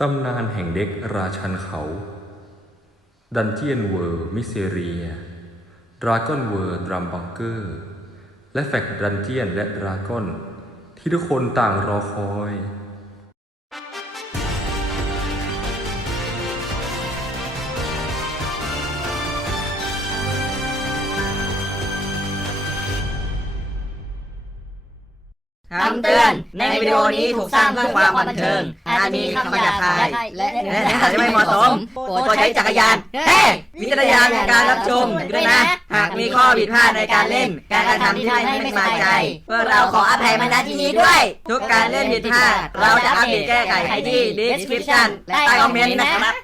ตำนานแห่งเด็กราชันเขา ดันเจียนเวอร์มิเซเรีย ดราก้อนเวอร์ดรัมบังเกอร์ และแฟกดันเจียนและดราก้อน ที่ทุกคนต่างรอคอย วิดีโอนี้ถูกสร้างเพื่อความบันเทิงอาจมีคำหยาบคายและเนื้อหาที่ไม่เหมาะสมโปรดใช้จักรยานเฮ้วิจารณญาณในการรับชมด้วยนะ หากมีข้อผิดพลาดในการเล่น การกระทำที่ไม่ไม่สบายใจพวกเราขออภัยมาณที่นี้ด้วย ทุกการเล่นผิดพลาดเราจะอัปเดตแก้ไขให้ที่ description และใต้คอมเมนต์นะครับ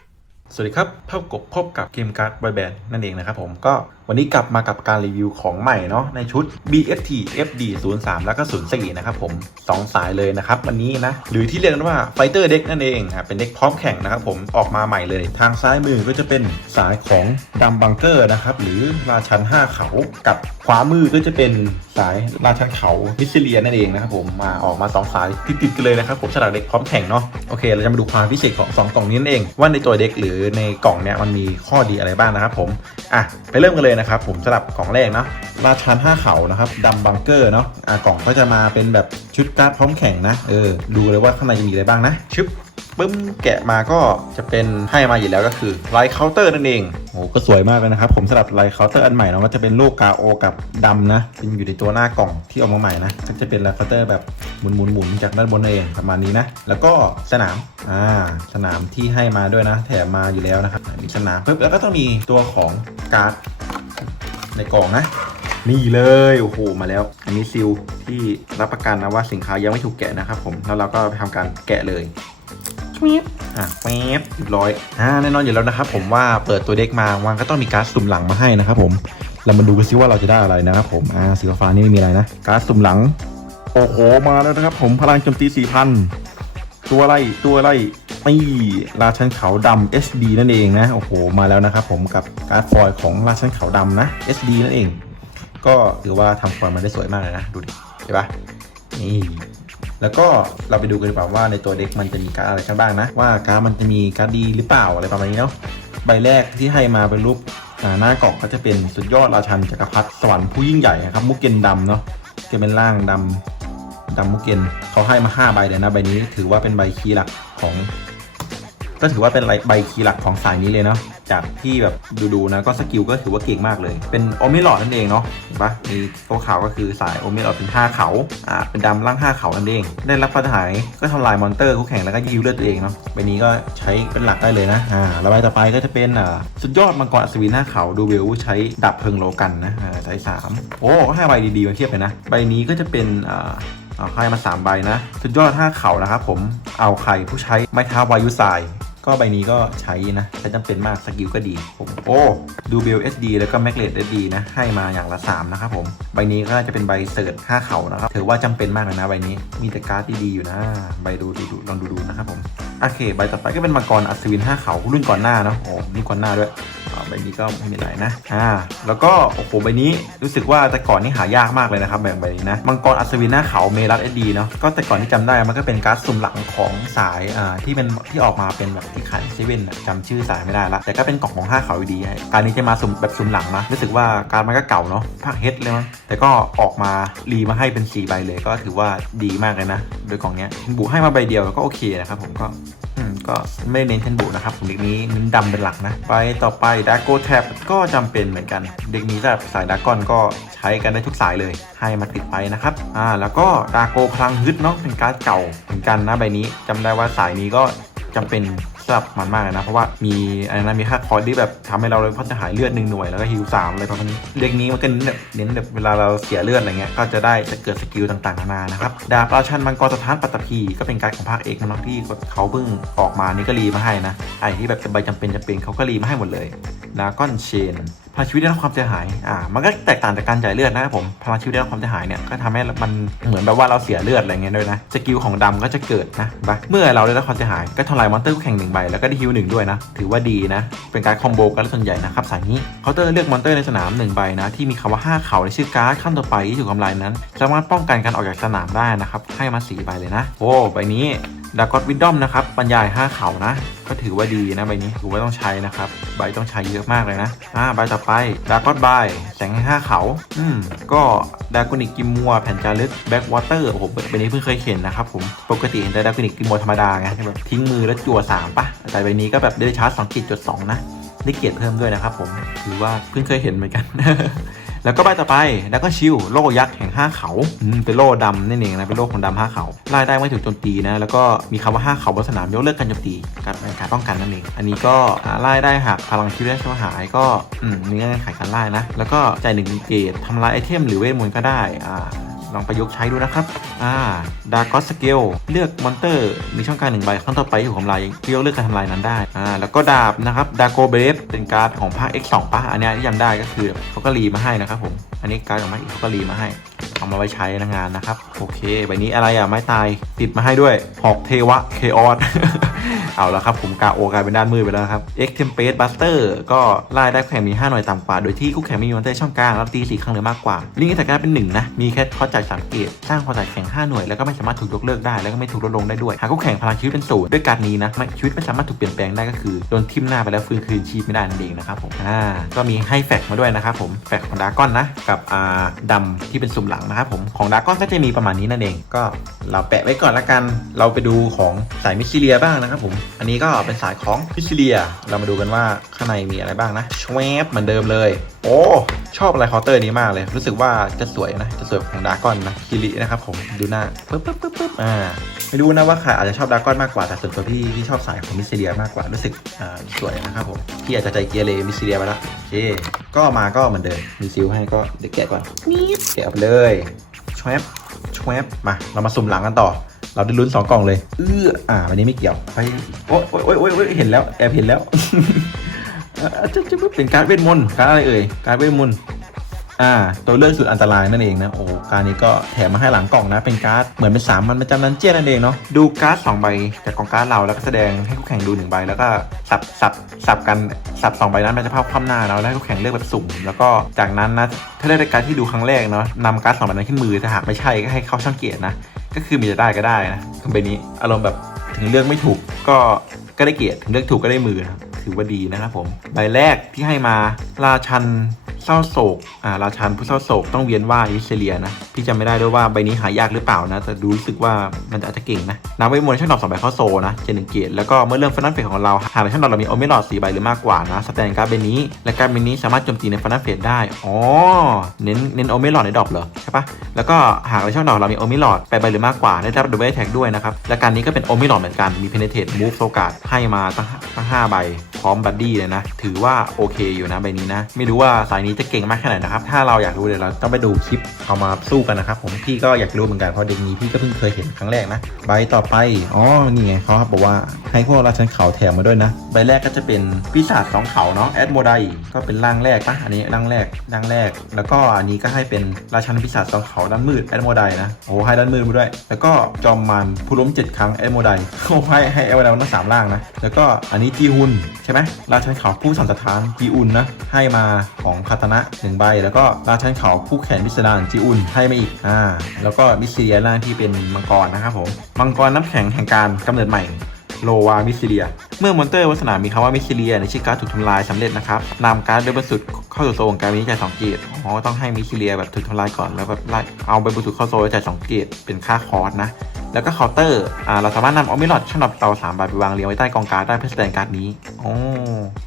สวัสดีครับพบกับพบกับเกมการ์ดบอยแบนด์นั่นเองนะครับผมก็ วันนี้กลับมากับการรีวิวของใหม่เนาะในชุด BFT FD 0 3แล้วก็04นะครับผม 2 สายเลยนะครับวันนี้นะ หรือที่เรียกกันว่า Fighter Deck นั่นเองครับเป็นเด็กพร้อมแข่งนะครับผมออกมาใหม่เลย ทางซ้ายมือก็จะเป็นสายของดัมบังเกอร์นะครับหรือราชัน 5 เขากับขวามือก็จะเป็นสายราชันเขามิสซิเลียนั่นเองนะครับผมมาออกมา 2 สายติดๆกันเลยนะครับผมสำหรับเด็กพร้อมแข่งเนาะโอเค เราจะมาดูความพิเศษของ2กล่องนี้นั่นเอง ว่าในตัวเด็กหรือในกล่องเนี่ยมันมีข้อดีอะไรบ้างนะครับผมอะไปเริ่มกันเลยนะครับผมสลับกล่องแรกเนาะราชัน5เขานะครับดำบังเกอร์เนาะอ่ากล่องก็จะมาเป็นแบบชุดการ์ดพร้อมแข่งนะเออดูเลยว่าข้างในจะมีอะไรบ้างนะชึบ ปึ้มแกะมาก็จะเป็นให้มาอยู่แล้วก็คือไลท์เคาน์เตอร์นั่นเองโอ้ก็สวยมากเลยนะครับ ผมสำหรับไลท์เคาน์เตอร์อันใหม่เนาะก็จะเป็นโลกกาโอกับดำนะเป็นอยู่ในตัวหน้ากล่องที่ออกมาใหม่นะก็จะเป็นไลท์เคาน์เตอร์แบบหมุนหมุนหมุนๆจากด้านบนนั่นเองประมาณนี้นะ แล้วก็สนามอ่าสนามที่ให้มาด้วยนะ แถมมาอยู่แล้วนะครับมีสนามปึ๊บแล้วก็ต้องมีตัวของการ์ดในกล่องนะนี่เลยโอ้โหมาแล้ว อันนี้ซิลที่รับประกันนะว่าสินค้ายังไม่ถูกแกะนะครับผมแล้วเราก็ไปทำการแกะเลย อะแป๊บเรียบร้อยอ่าแน่นอนอยู่แล้วนะครับผมว่าเปิดตัวเด็กมาวางก็ต้องมีการ์ดสุ่มหลังมาให้นะครับผมเรามาดูกันซิว่าเราจะได้อะไรนะครับผมอ่าสีฟ้านี่ไม่มีอะไรนะการ์ดสุ่มหลังโอ้โหมาแล้วนะครับผมพลังโจมตี4,000ตัวไรตัวไรนี่ราชันเขาดำ SD นั่นเองนะโอ้โหมาแล้วนะครับผมกับการ์ดฟอยของราชันเขาดำนะ SD นั่นเอง ก็ถือว่าทำฟอยมาได้สวยมากเลยนะ ดูดิเห็นปะนี่ แล้วก็เราไปดูกันดีกว่าว่าในตัวเด็กมันจะมีการ์ดอะไรกันบ้างนะ ว่าการ์ดมันจะมีการ์ดดีหรือเปล่าอะไรประมาณนี้เนาะใบแรกที่ให้มาเป็นรูปหน้ากล่องก็จะเป็นสุดยอดราชันจักรพรรดิสวรรค์ผู้ยิ่งใหญ่นะครับมุกเกนดำเนาะจะเป็นร่างดำดำมุกเกนเขาให้มา5ใบเลยนะใบนี้ถือว่าเป็นใบคีย์หลักของ ก็ถือว่าเป็นใบคีย์หลักของสายนี้เลยเนาะจากที่แบบดูๆนะก็สกิลก็ถือว่าเก่งมากเลย เป็นโอเมลอดนั่นเองเนาะเห็นปะมีตัวขาวก็คือสายโอเมลอดเป็น5เขาอ่าเป็นดำล่าง5เขานั่นเอง ได้รับปัญหาก็ทำลายมอนเตอร์คู่แข่งแล้วก็ยิวเลือดตัวเองเนาะใบนี้ก็ใช้เป็นหลักได้เลยนะอ่าแล้วใบต่อไปก็จะเป็นอ่าสุดยอดมังกรอัศวินหน้าเขาดูเวลใช้ดับเพลิงโลกันนะอ่าสายสามโอ้ก็ห้าใบดีๆมาเทียบเลยนะใบนี้ก็จะเป็นอ่าเอาไพ่มา 3 ใบนะ สุดยอด5เข่านะครับผม เอาใครผู้ใช้ไม้เท้าวายุทราย ก็ใบนี้ก็ใช้นะ ใช้จำเป็นมากสกิลก็ดีผมโอ้ดูเบล SD แล้วก็แมกเลต SD นะ ให้มาอย่างละ 3 นะครับผม ใบนี้ก็น่าจะเป็นใบเสิร์ช5เข่านะครับถือว่าจำเป็นมากเลยนะใบนี้มีแต่การ์ดที่ดีอยู่นะ ใบดูดูดูลองดูดูนะครับผมโอเค ใบต่อไปก็เป็นมังกรอัศวิน5เข่ารุ่นก่อนหน้าเนาะโอ้นี่ก่อนหน้าด้วยอ่าใบนี้ก็ไม่มีอะไรนะ อ่า แล้วก็โอ้โหใบนี้รู้สึกว่าแต่ก่อนนี่หายากมากเลยนะครับแบบใบนี้นะ มังกรอัศวินหน้าเขาเมรัส SD เนาะ ก็แต่ก่อนที่จำได้มันก็เป็นการ์ดสุ่มหลังของสาย อ่า ที่เป็นที่ออกมาเป็นแบบที่ขายเซเว่นจำชื่อสายไม่ได้ละ แต่ก็เป็นกล่องของห้าเขาอยู่ดีการนี้จะมาสุ่มแบบสุ่มหลังนะ รู้สึกว่าการมันก็เก่าเนาะภาคเฮดเลยมั้งแต่ก็ออกมารีมาให้เป็น4ใบเลย ก็ถือว่าดีมากเลยนะ โดยกล่องเนี้ยบุให้มาใบเดียวก็โอเคนะครับผมก็อืมก็ไม่เน้นเทนบุนะครับผมเด็กนี้เน้นดำเป็นหลักนะ ไปต่อไปดาร์โกแท็บก็จำเป็นเหมือนกัน เด็กนี้สำหรับสายดาร์กอนก็ใช้กันได้ทุกสายเลย ให้มาติดไปนะครับ อ่า แล้วก็ดาร์โกพลังฮึดเนาะเป็นการ์ดเก่าเหมือนกันนะใบนี้จำได้ว่าสายนี้ก็จำเป็นำหรับมันมากเลยนะ เพราะว่ามีอะไรนะมีค่าคอร์สที่แบบทำให้เราเลยพัฒหายเลือดหนึ่งหน่วยแล้วก็ฮิวสามอะไรประมาณนี้เด็กนี้มันก็เน้นแบบเน้นแบบเวลาเราเสียเลือดอะไรเงี้ยก็จะได้จะเกิดสกิลต่างๆนานานะครับดาบราชันมังกรสถานปัตตภีก็เป็นการของภาคเอกนะที่เขาเพิ่งออกมานี่ก็รีมาให้นะไอ้ที่แบบจะใบจำเป็นจำเป็นเขาก็รีมาให้หมดเลยดากอนเชน พลังชีวิตได้รับความเสียหาย อ่า มันก็แตกต่างจากการจ่ายเลือดนะครับผมพลังชีวิตได้รับความเสียหายเนี่ย ก็ทำให้มันเหมือนแบบว่าเราเสียเลือดอะไรเงี้ยด้วยนะ สกิลของดำก็จะเกิดนะปะเมื่อเราได้รับความเสียหาย ก็ทลายมอนเตอร์คู่แข่งหนึ่งใบ แล้วก็ได้ฮิวหนึ่งด้วยนะ ถือว่าดีนะ เป็นการคอมโบกันส่วนใหญ่นะครับสายนี้เคาน์เตอร์เลือกมอนเตอร์ในสนามหนึ่งใบนะ ที่มีคำว่าห้าเขาในชื่อการ์ดขั้นต่อไปที่ถูกทำลายนั้น สามารถป้องกันการออกจากสนามได้นะครับ ให้มาสี่ใบเลยนะ โอ้ ใบนี้ ดากอ w วิดดอมนะครับบรรยาย 5 เขานะ ก็ถือว่าดีนะใบนี้ถือว่าต้องใช้นะครับ ใบต้องใช้เยอะมากเลยนะ อ่าใบต่อไปดากอ b บายแสงให้ 5 เขา อืม ก็ดากอนิกกิมมัวแผ่นจารึกแบ็กวอเตอร์โอ้โหใบนี้เพิ่งเคยเห็นนะครับผม ปกติเห็นแต่ดากอนิกกิมมัวธรรมดาไงแบบทิ้งมือแล้วจั่ว3ปะแต่ใบนี้ก็แบบได้ชาร์จ2ขีดจุด2นะได้เกียรติเพิ่มด้วยนะครับผมถือว่าเพิ่งเคยเห็นเหมือนกัน แล้วก็ใบต่อไปแล้วก็ชิลโล่ยักษ์แห่งห้าเขาอืมเป็นโล่ดำนั่นเองนะเป็นโล่ของดำห้าเขาไล่ได้ไม่ถูกโจมตีนะแล้วก็มีคำว่าห้าเขาบนสนามยกเลิกการโจมตีการเป็นการป้องกันนั่นเองอันนี้ก็ไล่ได้หากพลังชีวิตได้เสียหายก็อืมเนื้อขายการไล่นะแล้วก็จ่ายหนึ่งเกตทำลายไอเทมหรือเวทมนต์ก็ได้อ่า ลองประยุกต์ใช้ดูนะครับ อ่าดากอสสเกลเลือกมอนเตอร์มีช่องการหนึ่งใบครั้งต่อไปที่ถูกทำลายที่ยกเลือกการทำลายนั้นได้ อ่า แล้วก็ดาบนะครับดาโกเบฟเป็นการ์ดของภาค X2 ป่ะ อันนี้ยที่จำได้ก็คือเขาก็รีมาให้นะครับผม อันนี้การ์ดของภาคเขาก็รีมาให้ เอามาไว้ใช้ในงานนะครับ โอเค ใบนี้อะไรอะ ไม้ตายติดมาให้ด้วยหอกเทวะเคออส เอาละครับผมกาโอกลายเป็นด้านมืดไปแล้วครับ X Tempest Buster ก็ไล่ได้คู่แข่งมี 5 หน่วยต่ำกว่า โดยที่คู่แข่งไม่มีมอนเตอร์ช่องกลางแล้วตี4ครั้งหรือมากกว่า ลิงก์จากการเป็น1นะ มีแค่ข้อจ่าย3เกตสร้างพอจ่ายแข่ง 5 หน่วย แล้วก็ไม่สามารถถูกยกเลิกได้ แล้วก็ไม่ถูกลดลงได้ด้วย หากคู่แข่งพลังชีวิตเป็นศูนย์ด้วยการนี้นะชีวิตไม่สามารถถูกเปลี่ยนแปลงได้ก็คือโดนทิ่มหน้าไปแล้วฟื้นคืนชีพไม่ได้นั่นเองนะครับผมอ่าก็มีให้แฟกมาด้วยนะครับผมแฟกของดากอนนะกับอ่าดำที่เป็นสุ่มหลังนะครับผมของดากอนก็จะมีประมาณนี้นั่นเองก็เราแปะไว้ก่อนละกัน เราไปดูของสายมิสซิเลียบ้างนะครับผมอันนี้ก็เป็นสายของมิสซิเลีย เรามาดูกันว่าข้างในมีอะไรบ้างนะชวบเหมือนเดิมเลย โอ้ชอบอะไรเคาน์เตอร์นี้มากเลย รู้สึกว่าจะสวยนะ จะสวยของดากอนนะคิรินะครับผมดูหน้าปึ๊บปึ๊บปึ๊บปึ๊บอ่าไม่รู้นะว่าใครอาจจะชอบดากอนมากกว่าแต่ส่วนตัวพี่พี่ชอบสายของมิสซิเลียมากกว่ารู้สึกอ่าสวยนะครับผมพี่อาจจะใจเกียร์เลยมิสซิเลียไปละโอเคก็มาก็เหมือนเดิมมีซิลให้ก็เดี๋ยวแกะก่อนนี่แกะออกไปเลยชวบชวบมาเรามาสุ่มหลังกันต่อ เราได้ลุ้นสองกล่องเลยเอออ่าวันนี้ไม่เกี่ยวไปโอ้ยโอ้ยโอ้ยเห็นแล้วแอบเห็นแล้วจะจะเป็นการเวทมนต์การอะไรเอ่ยการเวทมนต์ อ่า ตัวเลือกสุดอันตรายนั่นเองนะ โอ้การนี้ก็แถมมาให้หลังกล่องนะ เป็นการ์ด เหมือนเป็นสามมันประจำนันเจียนนั่นเองเนาะ ดูการ์ดสองใบจากกองการ์ดเราแล้วก็แสดงให้คู่แข่งดูหนึ่งใบ แล้วก็สับสับสับกันสับสองใบนั้นมันจะภาพคว่ำหน้าเราแล้วให้คู่แข่งเลือกแบบสุ่ม แล้วก็จากนั้นนะ ถ้าได้การ์ดที่ดูครั้งแรกเนาะนำการ์ดสองใบนั้นขึ้นมือ ถ้าหากไม่ใช่ก็ให้เข้าช่องเกียรตินะ ก็คือมีจะได้ก็ได้นะคือใบนี้ อารมณ์แบบถึงเลือกไม่ถูกก็ก็ได้เกียรติถึงเลือกถูกก็ได้มือนะ ถือว่าดีนะครับผมใบแรกที่ให้มาราชันเศร้าโศก อ่า ราชันผู้เศร้าโศกต้องเวียนว่ายวิเซเลียนะ พี่จำไม่ได้ด้วยว่าใบนี้หายากหรือเปล่านะ แต่ดูรู้สึกว่ามันอาจจะเก่งนะน้ำเวทมนต์ช่องดอกสองใบเข้าโซนะ เจนึงเกียรติแล้วก็เมื่อเริ่มฟันนันเฟสของเรา หากในช่องดอกเรามีโอเมลอดสี่ใบหรือมากกว่านะ สแตนการ์ดใบนี้ และการ์ดใบนี้สามารถโจมตีในฟันนันเฟสได้ อ๋อ เน้น เน้นโอเมลอดในดอกเหรอ ใช่ปะแล้วก็หากในช่องดอกเรามีโอเมลอดแปดใบหรือมากกว่า ได้รับดับเบิลแท็กด้วยนะครับ และการนี้ก็เป็นโอเมลอดเหมือนกัน มีเพนเทตมูฟโซกาดให้มาตั้งตั้งห้าใบพร้อมบัดดี้เลยนะ ถือว่าโอเคอยู่นะใบนี้นะ ไม่รู้ว่าสายนี้จะเก่งมากแค่ไหนนะครับ ถ้าเราอยากรู้เดี๋ยวเราต้องไปดูคลิปเอามาสู้กันนะครับ ผมพี่ก็อยากรู้เหมือนกันเพราะเด็กนี้พี่ก็เพิ่งเคยเห็นครั้งแรกนะ ใบต่อไป อ๋อ นี่ไงเขาบอกว่าให้พวกราชันเขาแถมมาด้วยนะ ใบแรกก็จะเป็นปีศาจสองเขาเนาะแอดโมไดก็เป็นร่างแรกปะอันนี้ร่างแรกร่างแรก แล้วก็อันนี้ก็ให้เป็นราชันปีศาจสองเขาด้านมืดแอดโมไดนะโอ้ให้ด้านมืดมาด้วย แล้วก็จอมมันผู้ล้มเจ็ดครั้งแอดโมไดโอ้ให้ให้แอดโมไดมาทั้งสามร่างนะแล้วก็อันนี้จีฮุนใช่ไหมราชันเขาผู้สันสถานจีอุนนะให้มาของคาตนะหนึ่งใบ แล้วก็ราชันเขาผู้แขนพิสดารจีอุนให้มาอีกอ่าแล้วก็มิสซิเลียล่างที่เป็นมังกรนะครับผมมังกรน้ำแข็งแห่งการกำเนิดใหม่ โลวามิสซิเลีย เมื่อมอนเตอร์วัสนามมีคำว่ามิสซิเลียในชื่อการ์ดถูกทำลายสำเร็จนะครับนำการ์ดโดยบริสุทธิ์เข้าสู่โซนของการวินิจฉัยสองเกตอ๋อต้องให้มิสซิเลียแบบถูกทำลายก่อนแล้วแบบไล่เอาใบบริสุทธิ์เข้าโซนแล้วจ่ายสองเกตเป็นค่าคอร์สนะแล้วก็เคาน์เตอร์ อ่า เราสามารถนำออมิลอดช่องดับเตาสามใบไปวางเรียงไว้ใต้กองการ์ดได้เพื่อแสดงการ์ดนี้ อ๋อ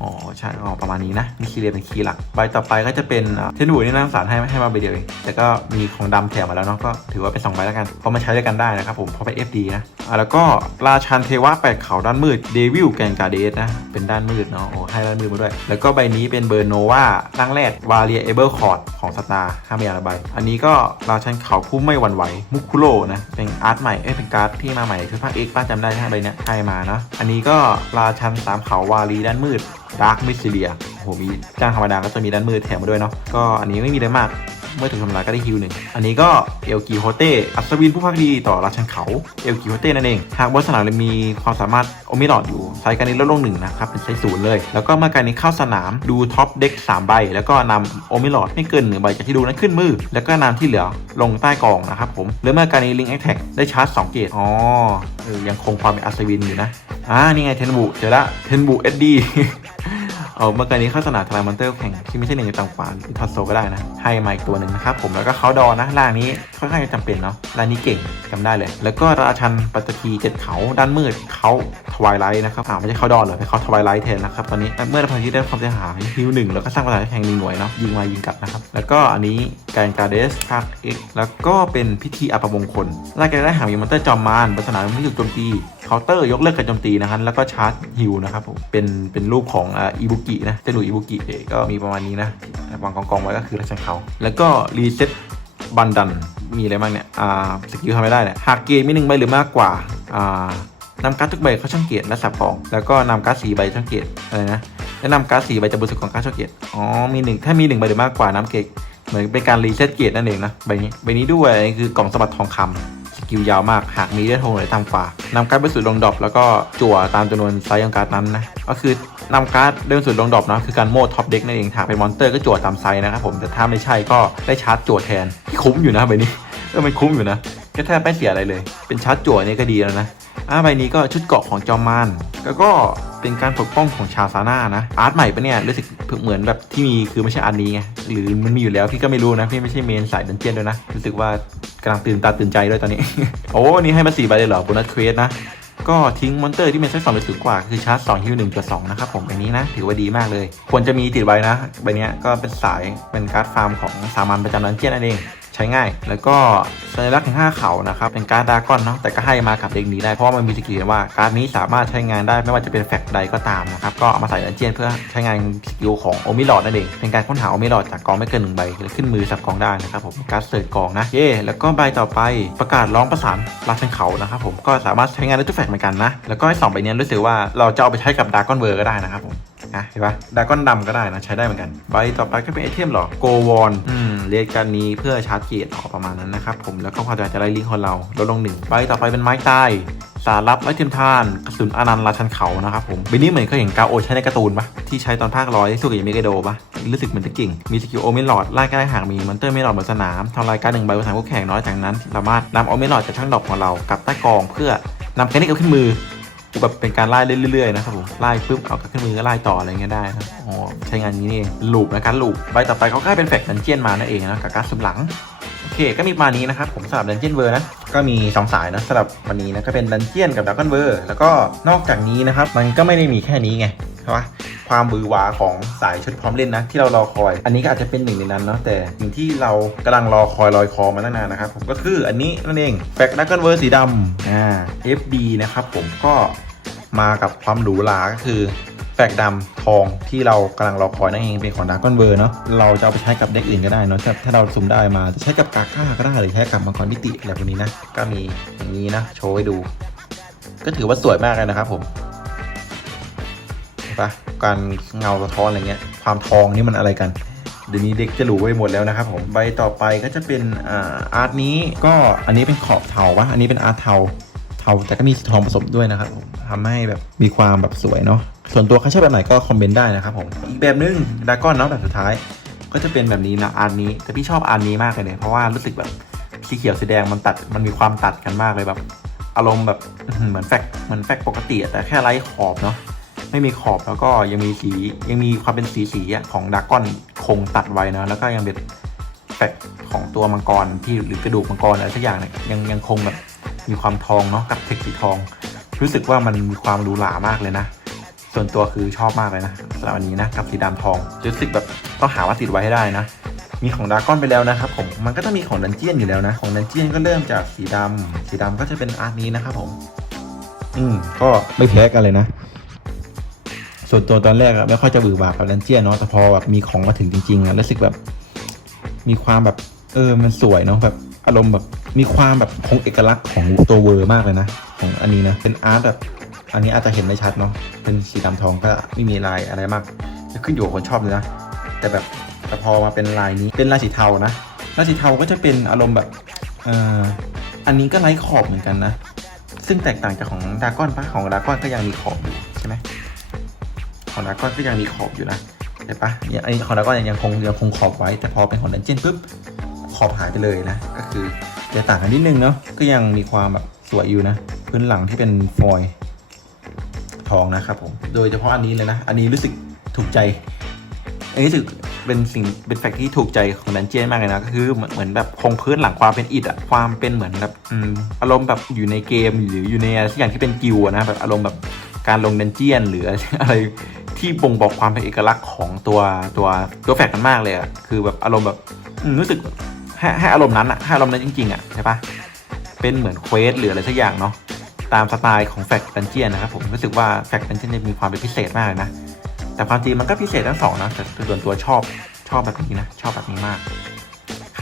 อ๋อ ใช่อ๋อประมาณนี้นะมิสซิเลียเป็นคีย์หลัก ใบต่อไปก็จะเป็นเทนบูนี่น่าสงสารให้ให้มาใบเดียวเองแต่ก็มีของดำแถมมาแล้วเนาะ ก็ถือว่าเป็นสองใบแล้วกัน เพราะมันใช้ด้วยกันได้นะครับผม เพราะเป็น FD นะ อ่า แล้วก็ราชันเทวะแปดเขาด้านมืดเดวิลแกนการ์เดสนะ เป็นด้านมืดเนาะโอ้ให้ด้านมืดมาด้วย แล้วก็ใบนี้เป็นเบอร์โนวาร่างแรกวาเลียเอเบิลคอร์ดของสตาร์ห้ามียละใบอันนี้ก็ราชันเขาผู้ไม่หวั่นไหวมุคุโรนะเป็นอาร์ตใหม่เอ้ยเป็นการ์ดที่มาใหม่คือภาคเอกป้าจำได้ใช่ไหมใบเนี้ยใครมานะอันนี้ก็ราชันสามเขาวาลีด้านมืดดาร์คมิสซิเลีย โหมีจ้างธรรมดาก็จะมีด้านมือแถมมาด้วยเนาะก็อันนี้ไม่มีอะไรมากเมื่อถูกทำลายก็ได้ฮิวหนึ่ง อันนี้ก็เอลกิโฮเต้อัศวินผู้พักดีต่อราชันเขาเอลกิโฮเต้นั่นเอง หากบนสนามมีความสามารถโอมิรอดอยู่ ใช้การนี้ลดลงหนึ่งนะครับ เป็นใช้ศูนย์เลย แล้วก็เมื่อการนี้เข้าสนามดูท็อปเด็ก3ใบ แล้วก็นำโอมิรอดไม่เกินหนึ่งใบจากที่ดูนั้นขึ้นมือ แล้วก็นำที่เหลือลงใต้กองนะครับผมหรือเมื่อการนี้ลิงแอคแท็กได้ชาร์จ2เกตอ๋อเออยังคงความเป็นอัศวินอยู่นะอ่านี่ไงเทนบุเจอละเทนบุเอ็ดดี้ เออเมื่อกี้นี้เข้าสนามทลายมอนเตอร์แข่งที่ไม่ใช่หนึ่งในต่างกว่านทัสโซก็ได้นะ ให้มาอีกตัวหนึ่งนะครับผมแล้วก็เขาดอนะล่างนี้ค่อนข้างจะจำเป็นเนาะล่างนี้เก่งจำได้เลย แล้วก็ราชันปัตตีเจ็ดเขาด้านมืดเขาทวายไลท์นะครับอ่าไม่ใช่เขาดอนเหรอเป็นเขาทวายไลท์แทนนะครับตอนนี้เมื่อพันที่ได้ความเสียหายฮิวหนึ่งแล้วก็สร้างปัญหาแข่งหนึ่งหน่วยเนาะยิงมายิงกลับนะครับแล้วก็อันนี้การการเดสภาคเอ็กแล้วก็เป็นพิธีอัปมงคลไล่กันได้หางมีมอนเตอร์จอมมารบนสนามไม่ถูกโจมตีเคาน์เตอร์ยกเลิกการโจมตีนะครับแล้วก็ชาร์จฮิวนะครับผมเป็นเป็นรูปของอ่าอิบุกนะเจลูอิบุกิเองก็มีประมาณนี้นะวางกองกองไว้ก็คือราชันเขาแล้วก็รีเซ็ตบันดันมีอะไรบ้างเนี่ยอ่าสกิลทำไม่ได้เนี่ยหากเกมมีหนึ่งใบหรือมากกว่าอ่านำการ์ดทุกใบเข้าช่องเกียรติและสับกองแล้วก็นำการ์ดสีใบช่องเกียรติอะไรนะและนำการ์ดสีใบจากบนสุดของการ์ดช่องเกียรติอ๋อมีหนึ่งถ้ามีหนึ่งใบหรือมากกว่าน้ำเกตเหมือนเป็นการรีเซ็ตเกียรตินั่นเองนะใบนี้ใบนี้ด้วยอันนี้คือกล่องสมบัติทองคำ สกิลยาวมาก หากมีเลือดโทงหรือต่ำกว่านำการ์ดไปสู่ลงดรอปแล้วก็จั่วตามจำนวนไซส์ของการ์ดนั้นนะ ก็คือนำการ์ดเดินสุดลงดรอปนะคือการโมดท็อปเด็กนั่นเองหากเป็นมอนเตอร์ก็จั่วตามไซส์นะครับผมแต่ถ้าไม่ใช่ก็ได้ชาร์จจั่วแทนที่คุ้มอยู่นะใบนี้เออมันคุ้มอยู่นะก็แทบไม่เสียอะไรเลย เป็นชาร์จจั่วนี่ก็ดีแล้วนะ อ่าใบนี้ก็ชุดเกาะของจอมมานแล้วก็เป็นการปกป้องของชาวซาน่านะอาร์ตใหม่ปะเนี่ยรู้สึกเหมือนแบบที่มีคือไม่ใช่อันนี้ไงหรือมันมีอยู่แล้วพี่ก็ไม่รู้นะพี่ไม่ใช่เมนสายดันเจียนด้วยนะรู้สึกว่ากำลังตื่นตาตื่นใจด้วยตอนนี้ โอ้นี่ให้มาสี่ใบเลยเหรอโบนัสเควสนะก็ทิ้งมอนเตอร์ที่เป็นไซส์สองไปสูงกว่า คือชาร์จสองฮิวหนึ่งจุดสองนะครับผมใบนี้นะ ถือว่าดีมากเลย ควรจะมีติดไว้นะ ใบนี้ก็เป็นสายเป็นการ์ดฟาร์มของสามัญประจำดันเจียนนั่นเอง ใช้ง่าย แล้วก็สัญลักษณ์แห่งห้าเขานะครับ เป็นการ์ดดากอนเนาะแต่ก็ให้มากับเด็กนี้ได้เพราะว่ามันมีสกิลว่าการ์ดนี้สามารถใช้งานได้ไม่ว่าจะเป็นแฟกใดก็ตามนะครับก็เอามาใส่ดันเจียนเพื่อใช้งานสกิลของโอมิลอดนั่นเองเป็นการค้นหาโอมิลอดจากกองไม่เกินหนึ่งใบขึ้นมือสับกองได้นะครับผมการเสิร์ชกองนะเย่แล้วก็ใบต่อไปประกาศร้องประสานราชันเขานะครับผมก็สามารถใช้งานได้ทุกแฟกเหมือนกันนะแล้วก็ไอ้สองใบเนี้ยรู้สึกว่าเราจะเอาไปใช้กับดากอนเวอร์ก็ได้นะครับผม นะเห็นปะดากอนดำก็ได้นะ ใช้ได้เหมือนกัน ใบต่อไปก็เป็นไอเทมเหรอโกวอนอืมเรียกการนี้เพื่อชาร์จเกียร์ออกประมาณนั้นนะครับผมแล้วก็ความจะจะไล่ลิงก์ของเราลดลงหนึ่งใบต่อไปเป็นไม้ตายสารลับไม้เทียมทานกระสุนอนันต์ราชันเขานะครับผมใบนี้เหมือนเคยเห็นกาโอใช้ในการ์ตูนปะที่ใช้ตอนภาคร้อยสู้กับยามิเกโดปะรู้สึกเหมือนจะเก่ง มีสกิลโอเมนหลอดไล่ก็ได้หากมีมอนเตอร์เมนหลอดบนสนามทำลายการดหนึ่งใบบนสนามคู่แข่งน้อยจากนั้นสามารถนำโอเมนหลอดจากช่างดอกของเรากลับใต้กองเพื่อนำแคนิกเอาขึ้นมือ แบบเป็นการไล่เรื่อยๆนะครับผมไล่ปุ๊บเอาขึ้นมือก็ไล่ต่ออะไรเงี้ยได้นะอ๋อใช้งานนี้นี่ลูปนะการลูปใบต่อไปเขาก็ให้เป็นแฟกดันเจียนมานั่นเองนะกับการสุมหลังโอเคก็มีประมาณนี้นะครับผมสำหรับดันเจียนเวอร์นะก็มีสองสายนะสำหรับวันนี้นะก็เป็นดันเจียนกับดักกันเวอร์แล้วก็นอกจากนี้นะครับมันก็ไม่ได้มีแค่นี้ไง ใช่ปะความบือหวาของสายชุดพร้อมเล่นนะ ที่เรารอคอย อันนี้ก็อาจจะเป็นหนึ่งในนั้นเนาะแต่สิ่งที่เรากำลังรอคอยลอยคอมาตั้งนานนะครับผมก็คืออันนี้นั่นเองแฟกดักกันเวอร์สีดำอ่า FD นะครับผมก็มากับความหรูหราก็คือแฟกดำทองที่เรากำลังรอคอยนั่นเองเป็นของดาร์กอนเวอร์เนาะเราจะเอาไปใช้กับเด็กอื่นก็ได้เนาะถ้าเราสุ่มได้มาจะใช้กับกาก้าก็ได้หรือใช้กับมังกรมิติอะไรพวกนี้นะ ก็มีอย่างนี้นะ โชว์ให้ดู ก็ถือว่าสวยมากเลยนะครับผม ปะการเงาสะท้อนอะไรเงี้ย ความทองนี่มันอะไรกัน เดี๋ยวนี้เด็กจะรู้ไว้หมดแล้วนะครับผมใบต่อไปก็จะเป็นอาอาร์ตนี้ก็อันนี้เป็นขอบเทาวะอันนี้เป็นอาร์ตเทาเทาแต่ก็มีสีทองผสมด้วยนะครับผมทำให้แบบมีความแบบสวยเนาะส่วนตัวใครชอบแบบไหนก็คอมเมนต์ได้นะครับผมอีกแบบนึงดากอนเนาะแบบสุดท้าย ก็จะเป็นแบบนี้นะอาร์ตนี้ แต่พี่ชอบอาร์ตนี้มากเลยเนี่ยเพราะว่ารู้สึกแบบสีเขียวสีแดงมันตัดมันมีความตัดกันมากเลยแบบ อารมณ์แบบเหมือนแฟกเหมือนแฟกปกติแต่แค่ไร้ขอบเนาะ ไม่มีขอบแล้วก็ยังมีสียังมีความเป็นสีสีของดากอนคงตัดไว้นะแล้วก็ยังเป็นแฟกของตัวมังกรที่หรือกระดูกมังกรอะไรสักอย่างเนี่ยยังยังคงแบบมีความทองเนาะกับเทคสีทอง รู้สึกว่ามันมีความหรูหรามากเลยนะ ส่วนตัวคือชอบมากเลยนะสำหรับอันนี้นะกับสีดำทองรู้สึกแบบต้องหาว่าติดไว้ให้ได้นะมีของดากอนไปแล้วนะครับผม มันก็ต้องมีของดันเจียนอยู่แล้วนะ ของดันเจียนก็เริ่มจากสีดำสีดำก็จะเป็นอาร์ตนี้นะครับผม อืม ก็ไม่แพ้กันเลยนะ ส่วนตัวตอนแรกอะไม่ค่อยจะบือบากับดันเจียเนาะแต่พอแบบมีของมาถึงจริงๆอะรู้สึกแบบ มีความแบบ เออมันสวยเนาะแบบอารมณ์แบบมีความแบบคงเอกลักษณ์ของตัวเวอร์มากเลยนะ ของอันนี้นะเป็นอาร์ตแบบอันนี้อาจจะเห็นไม่ชัดเนาะเป็นสีดำทองก็ไม่มีลายอะไรมากจะขึ้นอยู่กับคนชอบเลยนะ แต่แบบแต่พอมาเป็นลายนี้เป็นลายสีเทานะลายสีเทาก็จะเป็นอารมณ์แบบเอ่ออันนี้ก็ไร้ขอบเหมือนกันนะ ซึ่งแตกต่างจากของดาก้อนปะของดาก้อนก็ยังมีขอบอยู่ใช่ไหม ของดากอนก็ยังมีขอบอยู่นะเห็นปะเนี่ยอันนี้ของดากอนยังคงยังคงขอบไว้ แต่พอเป็นของดันเจียนปุ๊บขอบหายไปเลยนะ ก็คือจะต่างกันนิดนึงเนาะก็ยังมีความแบบสวยอยู่นะ พื้นหลังที่เป็นฟอยล์ทองนะครับผมโดยเฉพาะอันนี้เลยนะ อันนี้รู้สึกถูกใจอันนี้รู้สึกเป็นสิ่งเป็นแฟกต์ที่ถูกใจของดันเจียนมากเลยนะก็คือเหมือนเหมือนแบบคงพื้นหลังความเป็นอิดอะความเป็นเหมือนแบบอารมณ์แบบอยู่ในเกมหรืออยู่ในอะไรอย่างที่เป็นกิลด์อะนะแบบอารมณ์แบบการลงดันเจียนหรืออะไร ที่บ่งบอกความเป็นเอกลักษณ์ของตัวตัวตัวแฟกกันมากเลยอะคือแบบอารมณ์แบบรู้สึกให้ให้อารมณ์นั้นอะให้อารมณ์นั้นจริงๆอะใช่ปะเป็นเหมือนเควสหรืออะไรสักอย่างเนาะตามสไตล์ของแฟกต์ดันเจียนนะครับผมรู้สึกว่าแฟกต์ดันเจียนมีความเป็นพิเศษมากเลยนะแต่ความจริงมันก็พิเศษทั้งสองนะแต่ส่วนตัวชอบชอบแบบนี้นะชอบแบบนี้มาก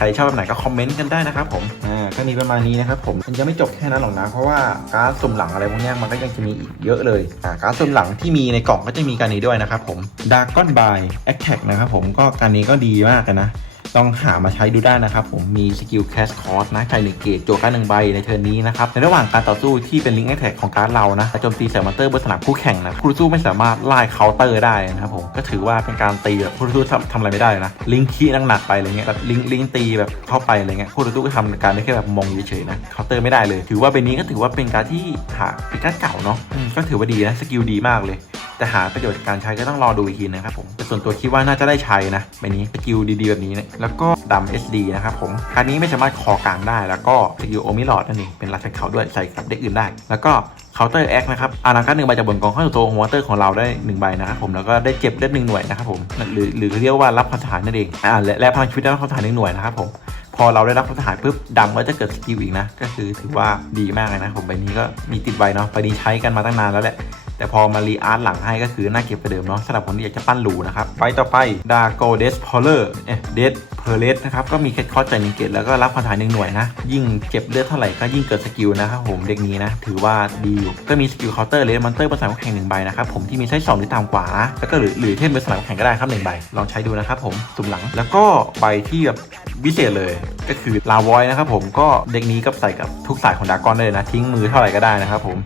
รชอบแบบไหนก็คอมเมนต์กันได้นะครับผมอ่าก็มีประมาณนี้นะครับผมมันจะไม่จบแค่นั้นหรอกนะเพราะว่าการ์ดสุ่มหลังอะไรพวกนี้มันก็ยังจะมีอีกเยอะเลยอ่าการ์ดสุ่มหลังที่มีในกล่องก็จะมีการนี้ด้วยนะครับผมดากอนบายแอคแท็กนะครับผมก็การนี้ก็ดีมากนะ ต้องหามาใช้ดูได้นะครับ ผมมีสกิลแคสคอร์สนะใจหนึ่งเกตโจกาหนึ่งใบในเทิร์นนี้นะครับ ในระหว่างการต่อสู้ที่เป็นลิงก์แอคแท็กของการ์ดเรานะโจมตีเซมาเตอร์บนสนามคู่แข่งนะคู่สู้ไม่สามารถไล่เคาน์เตอร์ได้นะครับผมก็ถือว่าเป็นการตีแบบคู่สู้ทำอะไรไม่ได้นะ ลิงก์ขี้หนักๆไปอะไรเงี้ยแบบลิงก์ลิงก์ตีแบบเข้าไปอะไรเงี้ยคู่สู้ก็ทำการได้แค่แบบมองเฉยๆนะเคาน์เตอร์ไม่ได้เลย ถือว่าเป็นนี้ก็ถือว่าเป็นการที่หาเป็นการดเก่าเนาะก็ถือว่าดีนะสกิลดีมากเลย แต่หาประโยชน์การใช้ก็ต้องรอดูอีกทีนะครับผมแต่ส่วนตัวคิดว่าน่าจะได้ใช้นะใบนี้สกิลดีๆแบบนี้นะแล้วก็ดำ SD นะครับผมการนี้ไม่สามารถคอกลางได้ แล้วก็สกิลโอมิลอดนั่นเองเป็นลายแฟกเขาด้วยใส่กับเด็กอื่นได้ แล้วก็เคาน์เตอร์แอคนะครับอานาการหนึ่งใบจากบนกองข้าสู่ตัวหัวเตอร์ของเราได้หนึ่งใบนะครับผมแล้วก็ได้เจ็บเลือดหนึ่งหน่วยนะครับผมหรือหรือเรียกว่ารับพลังทหารนั่นเองอ่าและและพลังชีวิตได้รับพลังทหารหนึ่งหน่วยนะครับผมพอเราได้รับพลังทหารปุ๊บดำก็จะเกิดสกิลอีกนะก็คือถือว่าดีมากเลยนะผมใบนี้ก็มีติดใบเนาะใบนี้ใช้กันมาตั้งนานแล้วแหละ แต่พอมารีอาร์ตหลังให้ก็คือน่าเก็บไปเดิมเนาะสำหรับคนที่อยากจะปั้นหรูนะครับไปต่อไปดาโกเดสพอลเลอร์เอ๊ะเดสเพอร์เลสนะครับก็มีเคสคอร์สใจนึ่งเกตแล้วก็รับพลังทหารหนึ่งหน่วยนะ ยิ่งเก็บเลือดเท่าไหร่ก็ยิ่งเกิดสกิลนะครับผมเด็กนี้นะ ถือว่าดีอยู่ก็มีสกิลเคาน์เตอร์เลสมอนเตอร์บนสนามแข่งหนึ่งใบนะครับผมที่มีไซส์สองหรือต่ำกว่านะแล้วก็หรือหรือเทพบนสนามแข่งก็ได้ครับหนึ่งใบลองใช้ดูนะครับผมสุ่มหลังแล้วก็ใบที่แบบพิเศษเลยก็คือลาวอยนะครับผมก็เด็กนี้ก็ใส่กับทุกสายของดากอนได้เลยนะทิ้งมือเท่าไหร่ก็ได้นะครับผม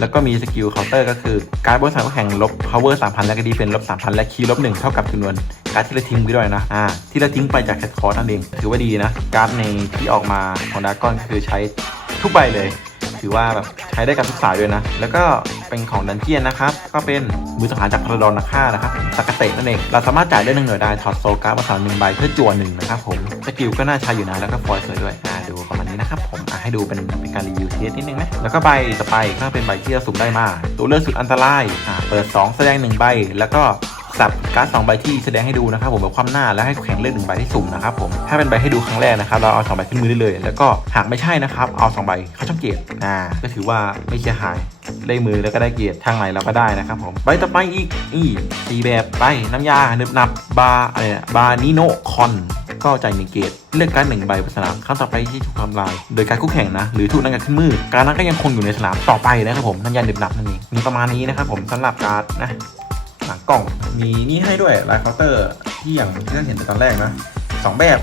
แล้วก็มีสกิลเคาน์เตอร์ก็คือการดบนสนามแข่งลบ power 3,000 และก็ดีเป็นลบ 3,000 และคีย์ลบ1เท่ากับจำนวนการดที่เราทิ้งไปด้วยนะอ่าที่เราทิ้งไปจากแคทคอร์นั่นเองถือว่าดีนะการดในที่ออกมาของดากอนคือใช้ทุกใบเลย ถือว่าแบบใช้ได้กับทุกสายด้วยนะ แล้วก็เป็นของดันเจียนนะครับ ก็เป็นมือสังหารจากพาราดอนนักฆ่านะครับสกัดเตะนั่นเอง เราสามารถจ่ายได้หนึ่งหน่วยได้ถอดโซลการ์ดมาสามหนึ่งใบเพื่อจั่วหนึ่งนะครับผม สกิลก็น่าใช้อยู่นะ แล้วก็ฟอยล์สวยด้วย อ่าดูประมาณนี้นะครับผมอ่าให้ดูเป็นเป็นการรีวิวเทสนิดนึงนะ แล้วก็ใบต่อไปก็เป็นใบที่เราสุ่มได้มา ตัวเลือกสุดอันตราย อ่า เปิด 2 แสดง1ใบ แล้วก็ สับการ์ดสองใบที่แสดงให้ดูนะครับผมแบบความหน้าแล้วให้แข่งเลือกหนึ่งใบที่สุ่มนะครับผมถ้าเป็นใบให้ดูครั้งแรกนะครับเราเอาสองใบขึ้นมือได้เลย แล้วก็หากไม่ใช่นะครับเอาสองใบเข้าช่องเกียรติอ่าก็ถือว่าไม่เสียหายได้มือแล้วก็ได้เกียรติทางไหนเราก็ได้นะครับผมใบต่อไปอีกนี่สีแบบไปน้ำยาหนึบหนับบาอะไรนะบานิโนคอนก็จ่ายหนึ่งเกตเลือกการหนึ่งใบบนสนามครั้งต่อไปที่ถูกทำลาย โดยการคู่แข่งนะ หรือถูกนักการขึ้นมือ การนั้นก็ยังคงอยู่ในสนามต่อไปนะครับผมน้ำยาหนึบหนับนั่นเองมีประมาณนี้นะครับผมสำหรับการดนะ หลังกล่อง มีนี่ให้ด้วยลายเคาน์เตอร์ที่อย่างที่เราเห็นในตอนแรกนะสองแบบ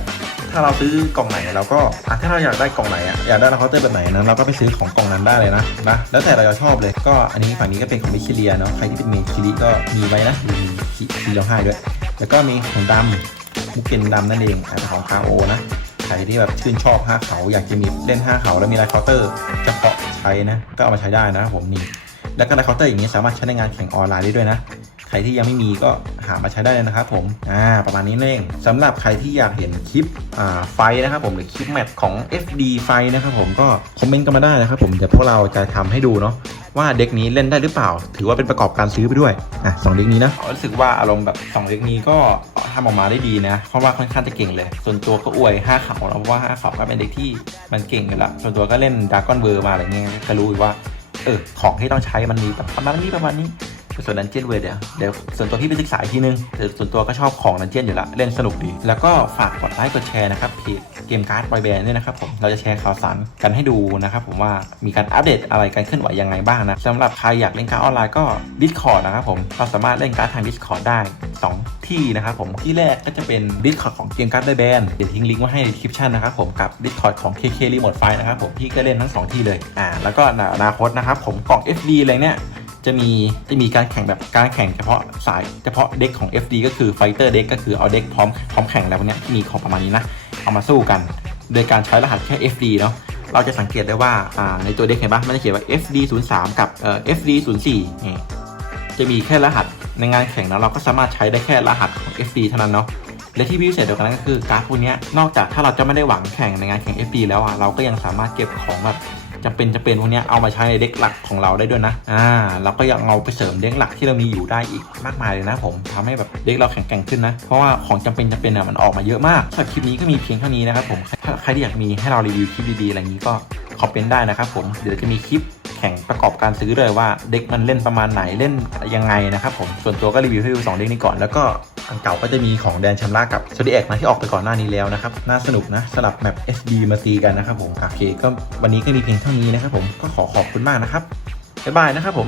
ถ้าเราซื้อกล่องไหนเราก็อะถ้าเราอยากได้กล่องไหนอะอยากได้ลายเคาน์เตอร์แบบไหนนะเราก็ไปซื้อของกล่องนั้นได้เลยนะนะแล้วแต่เราจะชอบเลยก็อันนี้ฝั่งนี้ก็เป็นของมิคิเลียเนาะใครที่เป็นเมคิริก็มีไว้นะมีคีเราให้ด้วย แล้วก็มีของดำมุกเกนดำนั่นเองอาจจะของคาโอนะใครที่แบบชื่นชอบห้าเขาอยากจะมีเล่นห้าเขาแล้วมีลายเคาน์เตอร์เฉพาะใช้นะก็เอามาใช้ได้นะครับผมนี่แล้วก็ลายเคาน์เตอร์อย่างนี้สามารถใช้ในงานแข่งออนไลน์ได้ด้วยนะ ใครที่ยังไม่มีก็หามาใช้ได้เลยนะครับผมอ่าประมาณนี้นั่นเองสำหรับใครที่อยากเห็นคลิปอ่าไฟนะครับผมหรือคลิปแมทของ FD ไฟนะครับผมก็คอมเมนต์กันมาได้นะครับผมเดี๋ยวพวกเราจะทำให้ดูเนาะว่าเด็กนี้เล่นได้หรือเปล่า ถือว่าเป็นประกอบการซื้อไปด้วยอะสองเด็กนี้นะรู้สึกว่าอารมณ์แบบสองเด็กนี้ก็ทำออกมาได้ดีนะ เพราะว่าค่อนข้างจะเก่งเลย ส่วนตัวก็อวยห้าเขาแล้วเพราะว่าห้าเขาก็เป็นเด็กที่มันเก่งอยู่ละส่วนตัวก็เล่นดากอนเวอร์มาอะไรเงี้ยก็รู้อยู่ว่า เออของที่ต้องใช้มันมีแบบประมาณนี้ประมาณนี้ ส่วนดันเจียนเวเดี๋ยวเดี๋ยวส่วนตัวพี่ไปศึกษาอีกทีนึงแต่ส่วนตัวก็ชอบของดันเจียนอยู่ละเล่นสนุกดี แล้วก็ฝากกดไลค์กดแชร์นะครับเพจเกมการ์ดบอยแบนด์ด้วยนะครับผมเราจะแชร์ข่าวสารกันให้ดูนะครับผมว่ามีการอัปเดตอะไรการเคลื่อนไหวยังไงบ้างนะสำหรับใครอยากเล่นการ์ดออนไลน์ก็ Discord นะครับผมเราสามารถเล่นการ์ดทาง Discord ได้ 2 ที่นะครับผมที่แรกก็จะเป็น Discord ของเกมการ์ดบอยแบนด์เดี๋ยวทิ้งลิงก์ไว้ให้ใน description นะครับผมกับ Discord ของ KK Remote File นะครับผมพี่ก็เล่นทั้งสองที่เลยอ่าแล้วก็อนาคตนะครับผมกล่อง FD อะไรเนี่ย จะมีจะมีการแข่งแบบการแข่งเฉพาะสายเฉพาะเด็กของ FD ก็คือ Fighter Deck ก็คือเอาเด็กพร้อมพร้อมแข่งอะไรพวเนี้ยที่มีของประมาณนี้นะ เอามาสู้กัน โดยการใช้รหัสแค่ FD เนาะเราจะสังเกตได้ว่าในตัวเด็กเห็นปะมันจะเขียนว่า FD 0 3กับเอ่อ FD 0 4นี่จะมีแค่รหัสในงานแข่งแล้วเราก็สามารถใช้ได้แค่รหัสของ FD เท่านั้นเนาะและที่พิเศษเดียวกันก็คือการ์ดพวกนี้นอกจากถ้าเราจะไม่ได้หวังแข่งในงานแข่ง FD แล้วอะเราก็ยังสามารถเก็บของแบบ จำเป็นจะเป็นพวกนี้เอามาใช้ในเด็กหลักของเราได้ด้วยนะอ่าเราก็ยังเอาไปเสริมเด็กหลักที่เรามีอยู่ได้อีกมากมายเลยนะผมทำให้แบบเด็กเราแข็งแกร่งขึ้นนะเพราะว่าของจำเป็นจำเป็นอะมันออกมาเยอะมากสำหรับคลิปนี้ก็มีเพียงเท่านี้นะครับผมใครที่อยากมีให้เรารีวิวคลิปดีๆอะไรอย่างนี้ก็คอมเมนต์ได้นะครับผมเดี๋ยวจะมีคลิป แข่งประกอบการซื้อเลยว่าเด็กมันเล่นประมาณไหนเล่นยังไงนะครับผมส่วนตัวก็รีวิวให้ดูสองเด็กนี้ก่อนแล้วก็อันเก่าก็จะมีของแดนชำระกับโซดีแอกมาที่ออกไปก่อนหน้านี้แล้วนะครับน่าสนุกนะสลับแมป SD มาตีกันนะครับผมโอเคก็วันนี้ก็มีเพียงเท่านี้นะครับผมก็ขอขอบคุณมากนะครับบ๊ายบายนะครับผม